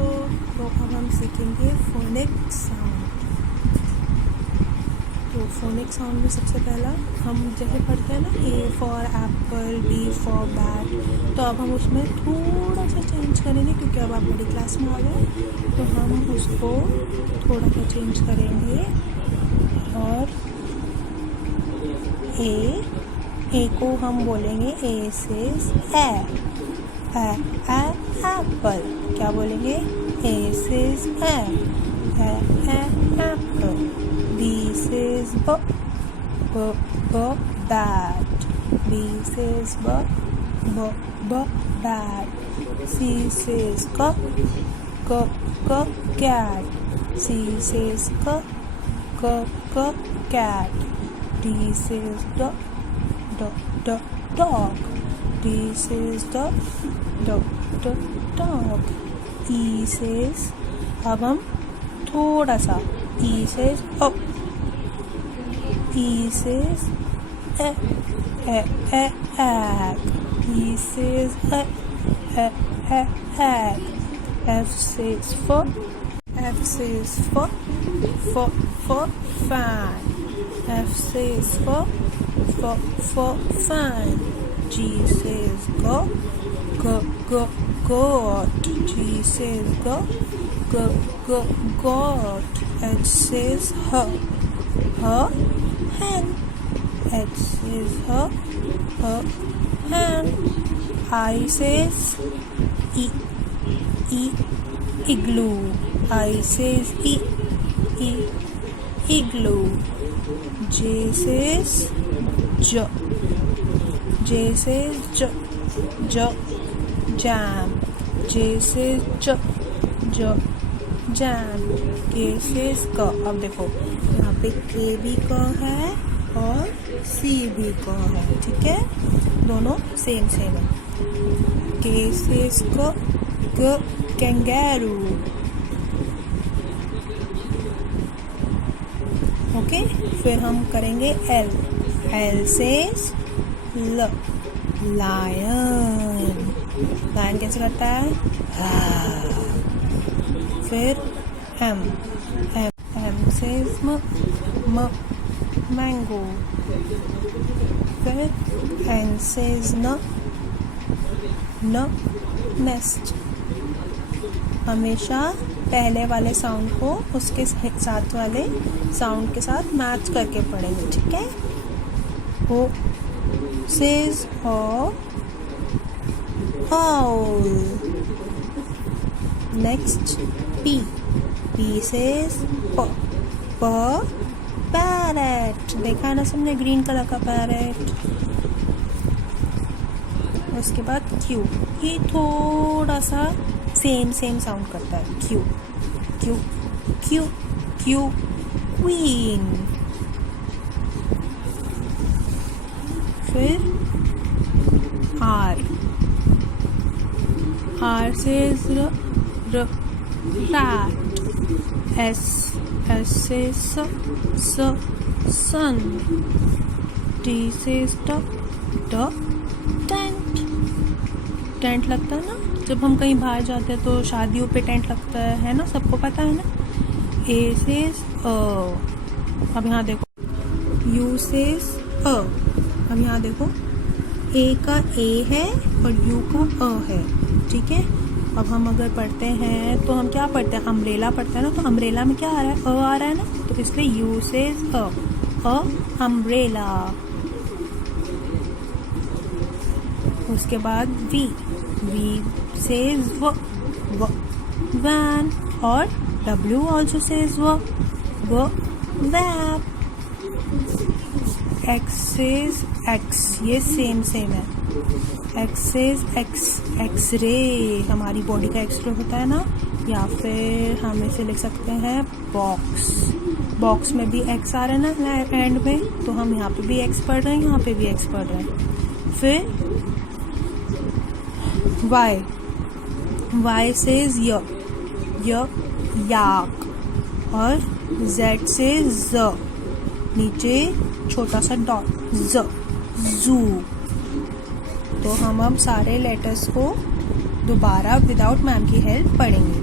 बच्चों, तो अब हम सीखेंगे फोनिक साउंड। तो फोनिक साउंड में सबसे पहला हम जैसे पढ़ते हैं ना, A for apple, B for bat, तो अब हम उसमें थोड़ा सा चेंज करेंगे क्योंकि अब आप बड़ी क्लास में आ गए, तो हम उसको थोड़ा सा चेंज करेंगे। और ए को हम बोलेंगे ए से एप्पल। क्या बोलेंगे? ए से एप्पल। बी से बैट। बी से बैट। सी से कैट। सी से cat. D says dog. D says dog. E says, अब हम थोड़ा सा E says up. E says egg. E says egg. F says for. F says for fan. F says for fan. G says goat. G says goat. H says her hen. H says her hen. I says igloo. I says igloo. J says jam. J says jam. K says क। अब देखो यहाँ पे K भी क है और C भी क है, ठीक है, दोनों सेम है। K says क kangaroo। ओके, फिर हम करेंगे L says lion। लायन कैसे करता है? फिर M says mango। फिर N says nest। हमेशा पहले वाले साउंड को उसके साथ वाले साउंड के साथ मैच करके पढ़ेंगे, ठीक है। O says owl। Next P says parrot। देखा है ना सबने, ग्रीन कलर का पैरेट। उसके बाद Q, ये थोड़ा सा सेम साउंड करता है। Q queen। फिर R says rat। S says sun। T says tent लगता है ना, जब हम कहीं बाहर जाते हैं तो शादियों पे टेंट लगता है ना, सबको पता है ना। A says अब यहाँ देखो, U says अब यहाँ देखो, A का A है और U का अ है, ठीक है। अब हम अगर पढ़ते हैं तो हम क्या पढ़ते हैं? अम्ब्रेला पढ़ते हैं ना, तो अम्ब्रेला में क्या आ रहा है? अ आ रहा है ना, तो इसलिए U says अम्ब्रेला। उसके बाद V says van और W also says wap। X says X, ये सेम है। X says X-ray, हमारी बॉडी का एक्सरे होता है ना, या फिर हम इसे लिख सकते हैं बॉक्स में भी X आ रहा है ना एंड में, तो हम यहाँ पे भी X पढ़ रहे हैं, यहाँ पे भी X पढ़ रहे हैं। फिर Y says yak और Z says नीचे छोटा सा डॉट जू। तो हम अब सारे लेटर्स को दोबारा विदाउट मैम की हेल्प पढ़ेंगे।